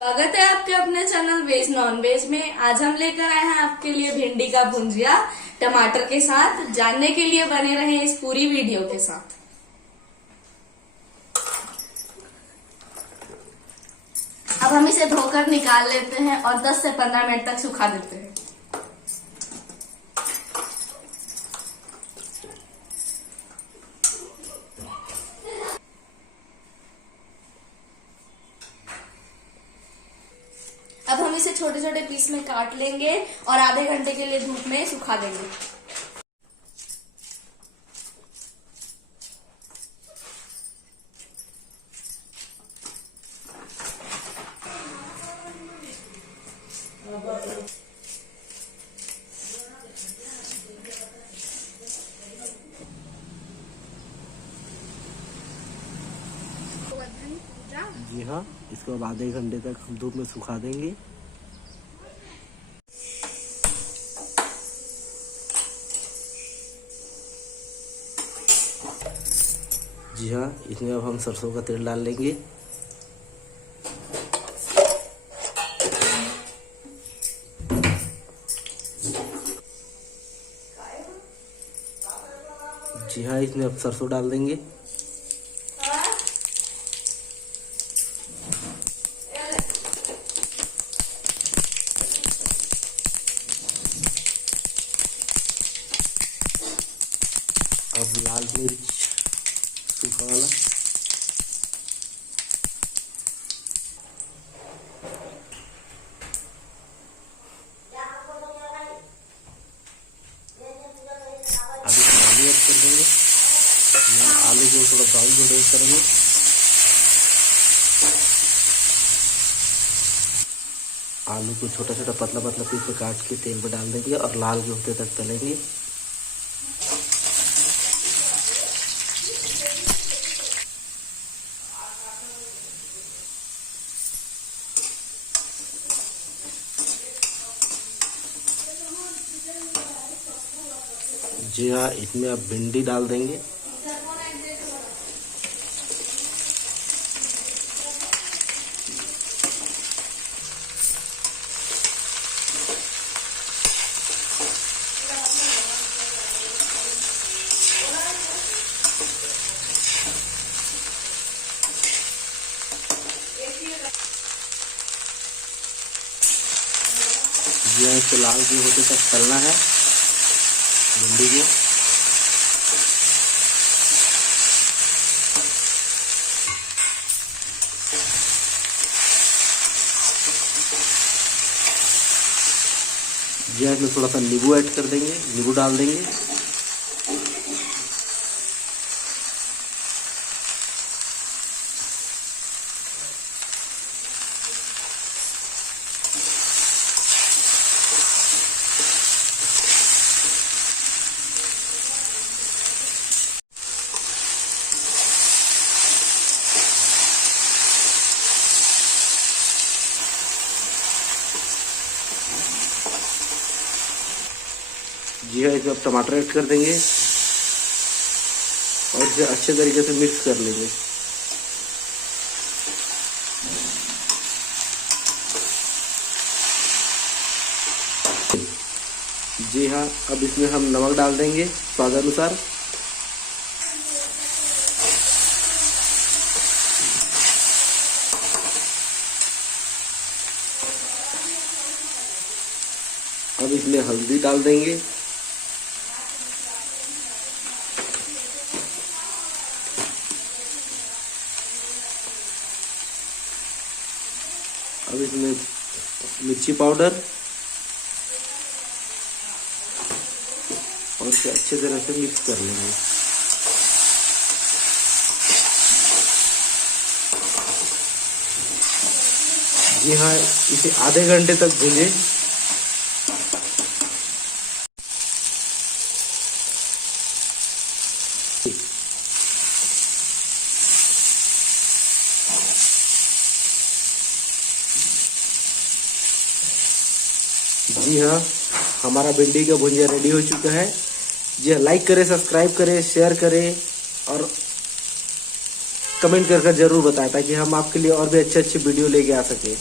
स्वागत है आपके अपने चैनल वेज नॉन वेज में। आज हम लेकर आए हैं आपके लिए भिंडी का भुंजिया टमाटर के साथ। जानने के लिए बने रहे इस पूरी वीडियो के साथ। अब हम इसे धोकर निकाल लेते हैं और 10 से 15 मिनट तक सुखा देते हैं। अब हम इसे छोटे छोटे पीस में काट लेंगे और आधे घंटे के लिए धूप में सुखा देंगे। जी हाँ, इसको अब आधे घंटे तक हम धूप में सुखा देंगे। जी हाँ, इसमें अब हम सरसों का तेल डाल लेंगे। जी हाँ, इसमें अब सरसों डाल देंगे। अब लाल मिर्च सूखा वाला, अब इसमें आलू ऐड कर देंगे। यहाँ आलू को थोड़ा ब्राउन रोस्ट करेंगे। आलू को छोटा छोटा पतला पतला पीस में काट के तेल में डाल देंगे और लाल के होते तक तलेंगे। जी हाँ, इसमें अब भिंडी डाल देंगे। जी हाँ, इसको लाल भी होते तक तलना है भिंडी को। जी हाँ, इसमें थोड़ा सा नींबू ऐड कर देंगे, नींबू डाल देंगे। जी हाँ, इसमें अब टमाटर ऐड कर देंगे और इसे अच्छे तरीके से मिक्स कर लेंगे। जी हाँ, अब इसमें हम नमक डाल देंगे स्वाद अनुसार। अब इसमें हल्दी डाल देंगे। अब इसमें मिर्ची पाउडर और इसे अच्छे तरह से मिक्स कर लेंगे। जी हाँ, इसे आधे घंटे तक भूनें। जी हाँ, हमारा भिंडी का भुंजिया रेडी हो चुका है। जी हाँ, लाइक करें, सब्सक्राइब करें, शेयर करें और कमेंट कर जरूर बताएं ताकि हम आपके लिए और भी अच्छे अच्छे वीडियो लेके आ सके।